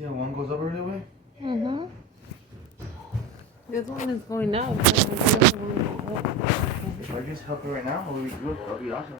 Yeah, one goes up right away. Mm-hmm. This one is going up. But the other one will go up. If I just help her right now, I'll be awesome.